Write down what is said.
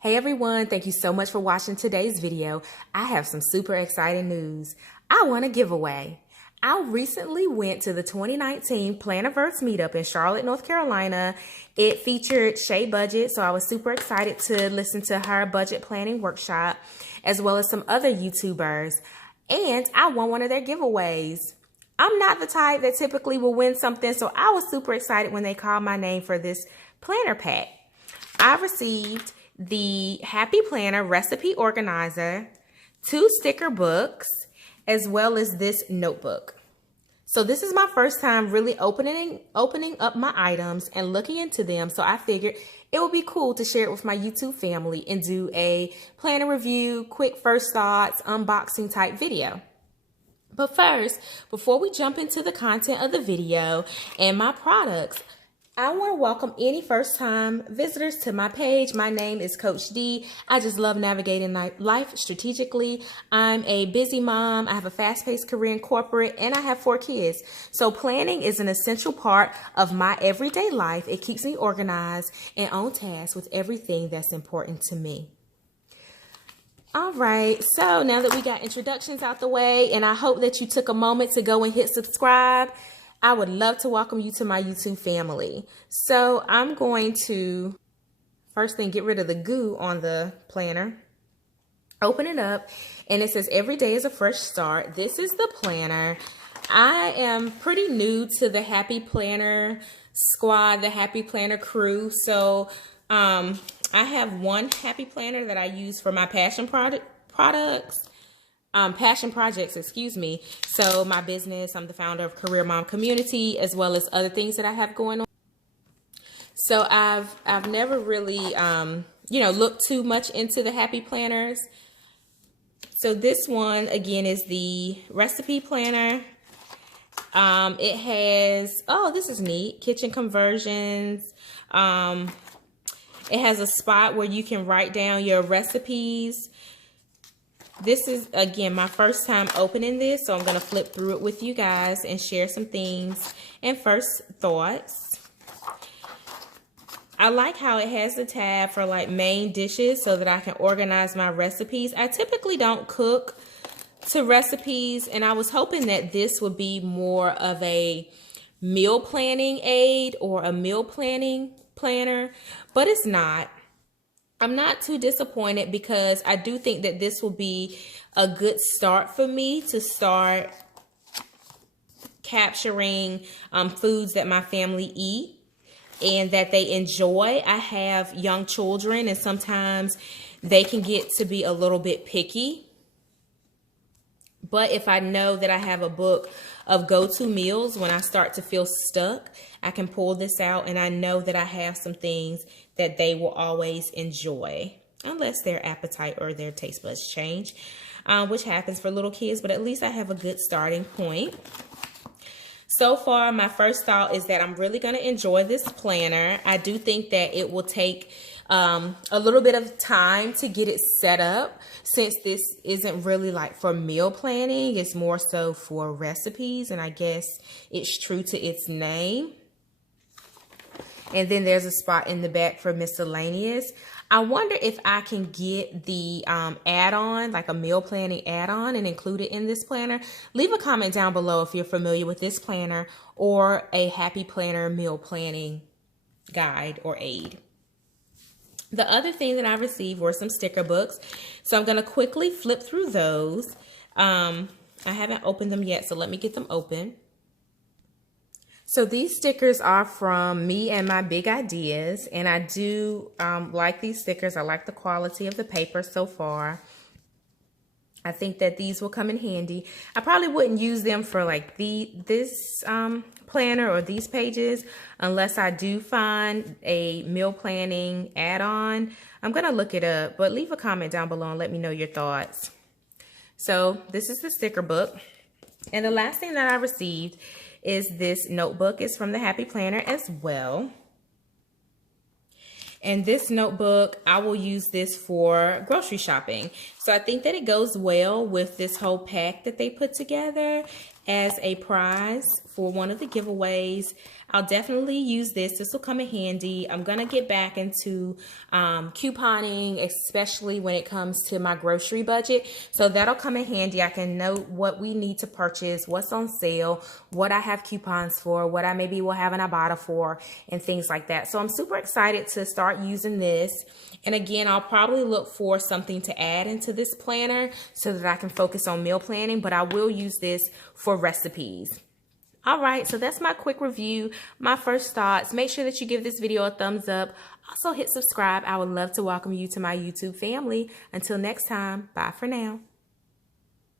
Hey everyone, thank you so much for watching today's video. I have some super exciting news. I won a giveaway. I recently went to the 2019 Plannerverse Meetup in Charlotte, North Carolina. It featured Shay Budget, so I was super excited to listen to her budget planning workshop, as well as some other YouTubers. And I won one of their giveaways. I'm not the type that typically will win something, so I was super excited when they called my name for this planner pack. I received the Happy Planner Recipe Organizer, 2 sticker books, as well as this notebook. So this is my first time really opening up my items and looking into them. So I figured it would be cool to share it with my YouTube family and do a planner review, quick first thoughts, unboxing type video. But first, before we jump into the content of the video and my products, I want to welcome any first-time visitors to my page. My name is Coach D. I just love navigating life strategically. I'm a busy mom. I have a fast-paced career in corporate, and I have 4 kids. So planning is an essential part of my everyday life. It keeps me organized and on task with everything that's important to me. All right, so now that we got introductions out the way, and I hope that you took a moment to go and hit subscribe, I would love to welcome you to my YouTube family. So I'm going to first thing get rid of the goo on the planner, open it up, and it says every day is a fresh start. This is the planner. I am pretty new to the Happy Planner squad, the Happy Planner crew. So I have one Happy Planner that I use for my passion projects, excuse me. So my business, I'm the founder of Career Mom Community, as well as other things that I have going on. So I've never really, looked too much into the Happy Planners. So this one, again, is the Recipe Planner. It has, oh, this is neat, kitchen conversions. It has a spot where you can write down your recipes. This is, again, my first time opening this, so I'm going to flip through it with you guys and share some things and first thoughts. I like how it has the tab for like main dishes so that I can organize my recipes. I typically don't cook to recipes, and I was hoping that this would be more of a meal planning aid or a meal planning planner, but it's not. I'm not too disappointed because I do think that this will be a good start for me to start capturing foods that my family eat and that they enjoy. I have young children, and sometimes they can get to be a little bit picky. But if I know that I have a book of go-to meals when I start to feel stuck, I can pull this out, and I know that I have some things that they will always enjoy, unless their appetite or their taste buds change, which happens for little kids, but at least I have a good starting point. So far, my first thought is that I'm really going to enjoy this planner. I do think that it will take a little bit of time to get it set up, since this isn't really like for meal planning. It's more so for recipes, and I guess it's true to its name. And then there's a spot in the back for miscellaneous. I wonder if I can get the add-on, like a meal planning add-on, and include it in this planner. Leave a comment down below if you're familiar with this planner or a Happy Planner meal planning guide or aid. The other thing that I received were some sticker books. So I'm going to quickly flip through those. I haven't opened them yet, so let me get them open. So these stickers are from me and my big ideas, and I do like these stickers. I like the quality of the paper so far. I think that these will come in handy. I probably wouldn't use them for like this planner or these pages unless I do find a meal planning add-on. I'm going to look it up, but leave a comment down below and let me know your thoughts. So this is the sticker book. And the last thing that I received is this notebook. It's from the Happy Planner as well. And this notebook, I will use this for grocery shopping. So I think that it goes well with this whole pack that they put together as a prize for one of the giveaways. I'll definitely use this. This will come in handy. I'm going to get back into couponing, especially when it comes to my grocery budget. So that'll come in handy. I can note what we need to purchase, what's on sale, what I have coupons for, what I maybe will have an Ibotta for, and things like that. So I'm super excited to start using this. And again, I'll probably look for something to add into this planner so that I can focus on meal planning, but I will use this for recipes. All right, so that's my quick review, my first thoughts. Make sure that you give this video a thumbs up. Also hit subscribe. I would love to welcome you to my YouTube family. Until next time, bye for now.